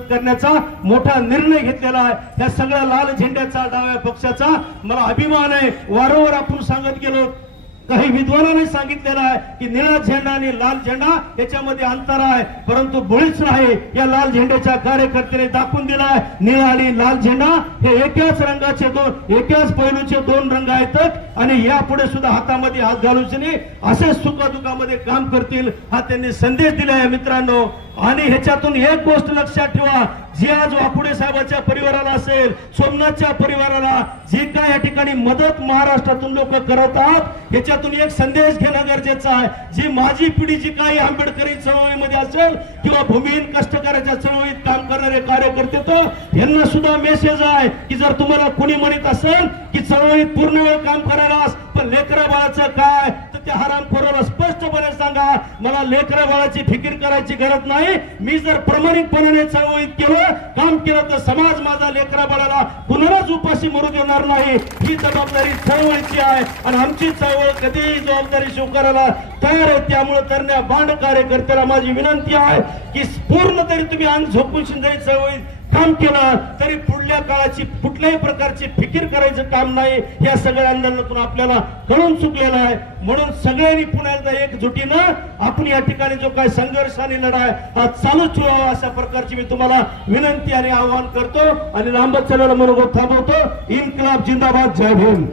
करण्याचा मोठा निर्णय घेतलेला आहे। त्या सगळ्या लाल झेंड्याचा डाव्या पक्षाचा मला अभिमान आहे। वारंवार आपण सांगत गेलो, काही विद्वानांनी सांगितलेलं आहे की निळा झेंडा आणि लाल झेंडा याच्यामध्ये अंतर आहे, परंतु मुळीच नाही। या लाल झेंड्याच्या कार्यकर्त्याने दाखवून दिला आहे निळा आणि लाल झेंडा हे एकाच रंगाचे एकाच पैलूचे दोन रंग आहेत आणि यापुढे सुद्धा हातामध्ये हात घालून असे सुखदुःखामध्ये काम करतील हा त्यांनी संदेश दिला आहे मित्रांनो। आणि ह्याच्यातून एक गोष्ट लक्षात ठेवा, जी आज वाकुडे साहेबांच्या परिवाराला असेल, सोमनाथच्या परिवाराला जी काय या ठिकाणी मदत महाराष्ट्रातून लोक करत आहात, ह्याच्यातून एक संदेश घेणं गरजेचं आहे। जी माझी पिढी जी काही आंबेडकरी चळवळीमध्ये असेल किंवा भूमिहीन कष्टकऱ्याच्या चळवळीत काम करणारे कार्यकर्ते, तो यांना सुद्धा मेसेज आहे की जर तुम्हाला कोणी म्हणत असेल की चळवळीत पूर्ण वेळ काम करायलास पण लेकरा बाळाचं काय, तर त्या हरामखोराला स्पष्टपणे सांगा मला लेकरा बाळाची फिकीर करायची गरज नाही। मी जर प्रामाणिकपणे चळवळीत केलं काम केलं तर समाज माझा लेकरा बाळाला कुणालाच उपाशी मरू देणार नाही। ही जबाबदारी चळवळीची आहे आणि आमची चळवळ कधीही जबाबदारी स्वीकारायला तयार आहे। त्यामुळे तरण्या बांड कार्यकर्त्याला माझी विनंती आहे की पूर्ण तरी तुम्ही अंग झोपून जरी चळवळीत काम केलं तरी पुढल्या काळाची कुठल्याही प्रकारची फिकीर करायचं काम नाही। या सगळ्या आंदोलनातून आपल्याला कळून चुकलेलं आहे। म्हणून सगळ्यांनी पुन्हा एकदा एकजुटीनं आपण या ठिकाणी जो काय संघर्ष आणि लढाई हा चालू ठेवावा अशा प्रकारची मी तुम्हाला विनंती आणि आवाहन करतो आणि लांबच चालवलं मनोगत थांबवतो। इन्कलाब जिंदाबाद, जय भीम।